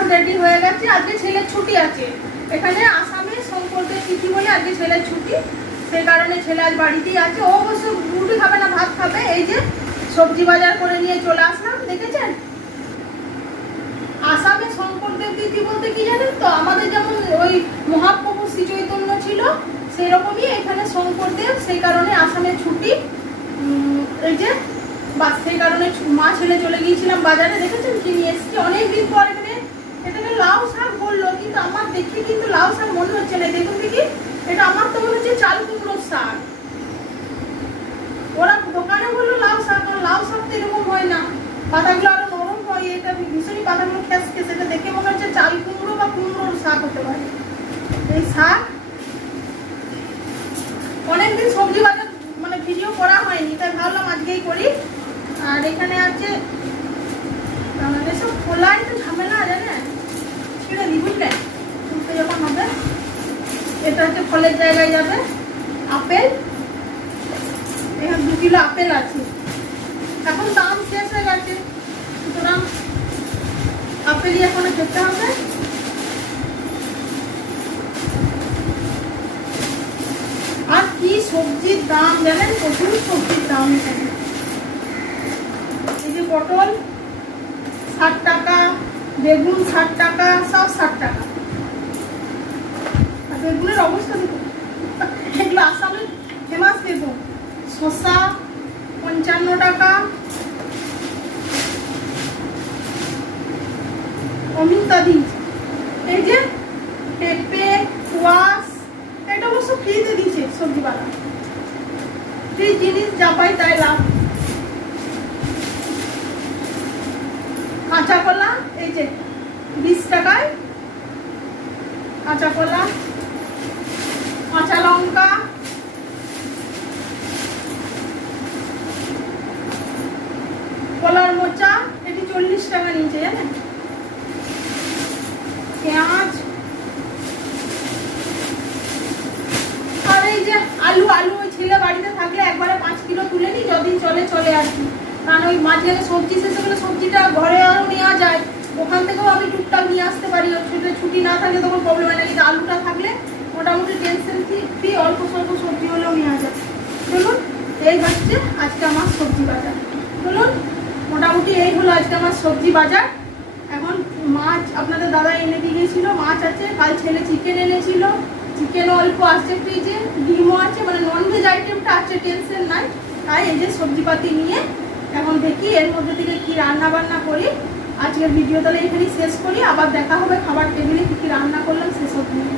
সব রেডি হয়ে গেছে। আজকে ছেলের ছুটি আছে, এখানে আসামে শঙ্করদের তিথি বলে আজকে ছেলের ছুটি, সেই কারণে ছেলে আজ বাড়িতেই আছে। ও অবশ্য রুটি খাবে না, ভাত খাবে। এই যে সবজি বাজার করে নিয়ে চলে আসলাম, দেখেছেন। আসামে শঙ্করদের তিথি বলতে কি জানেন তো, আমাদের যেমন ওই মহাপ্রভু শ্রী চৈতন্য ছিল সেরকমই এখানে শঙ্করদেব, সেই কারণে আসামে ছুটি। এই যে বাস, সেই কারণে মা ছেলে চলে গিয়েছিলাম বাজারে। দেখেছেন কি নিয়ে এসেছি, অনেকদিন পর এখানে লাউ শাক বললো, কিন্তু আমার দেখে কিন্তু লাউ শাক মনে হচ্ছে না। দেখুন দেখি, এটা আমার তো মনে হচ্ছে চাল কুমড়োর শাক। ওরা দোকানে বললো লাউ শাক, আর লাউ শাক তো এরকম হয় না, পাতাগুলো আরো নরম হয়। এটা ভীষণই পাতাগুলো খেসখেস, এটা দেখে মনে হচ্ছে চাল কুমড়ো বা কুমড়োর শাক হতে পারে। এই শাক অনেকদিন সবজি বাজার মানে ভিডিও করা হয়নি, তাই ভাবলাম আজকেই করি। আর এখানে আছে আমাদের সব খোলাই তো ঝামেলা, জানেন, ছিঁড়ে দি, বুঝলেন, তুলতে যখন হবে। এটা হচ্ছে ফলের জায়গায় যাবে। আপেল, এখানে 2 কিলো আপেল আছে। এখন দাম শেষ হয়ে গেছে, সুতরাং আপেলই এখন খেতে হবে। আর কি সবজির দাম জানেন, প্রচুর সবজির দাম এখানে। এই যে পটল 60 টাকা, বেগুন 60 টাকা, সব 60 টাকা। আর বেগুনের অবস্থা দেখুন, এগুলো আসামের ফেমাস বেগুন। শসা 55 টাকা, অমিতাদি। এই যে পেঁপে, কোয়াশ, এটা অবশ্য ফ্রিতে দিয়েছে সবজিওয়ালা, ফ্রি জিনিস যা পাই তাই লাভ। কাঁচা কলা এই যে 20 টাকায় কাঁচা কলা। কাঁচা লঙ্কা, কলার মোচা এটি 40 টাকা নিচে, জানেন। পেঁয়াজ, আর এই যে আলু। ওই ছেলে বাড়িতে থাকলে একবারে 5 কিলো তুলে নিই, যতদিন চলে আর কি। কারণ ওই মাঝখানে সবজি শেষে গেলে সবজিটা ঘরে আরও নেওয়া যায়, ওখান থেকেও আমি টুকটাক নিয়ে আসতে পারি। ছুটি না থাকলে তখন প্রবলেম হয় না, কিন্তু আলুটা থাকলে মোটামুটি টেনশন ফ্রি, অল্প স্বল্প সবজি হলেও নেওয়া যায়। চলুন, এই হচ্ছে আজকে আমার সবজি বাজার। চলুন, মোটামুটি এই হলো আজকে আমার সবজি বাজার। এখন মাছ আপনাদের দাদা এনে দিয়ে গিয়েছিল, মাছ আছে। কাল ছেলে চিকেন এনেছিল, চিকেনও অল্প আছে ফ্রিজে, ডিমও আছে, মানে ননভেজ আইটেমটা আছে, টেনশন নাই। তাই এই যে সবজিপাতি নিয়ে এখন দেখি এর মধ্যে থেকে কি রান্না বান্না করি। আজকের ভিডিও তাহলে এখানেই শেষ করি, আবার দেখা হবে খাবার টেবিলে কী কী রান্না করলাম সেসব নিয়ে।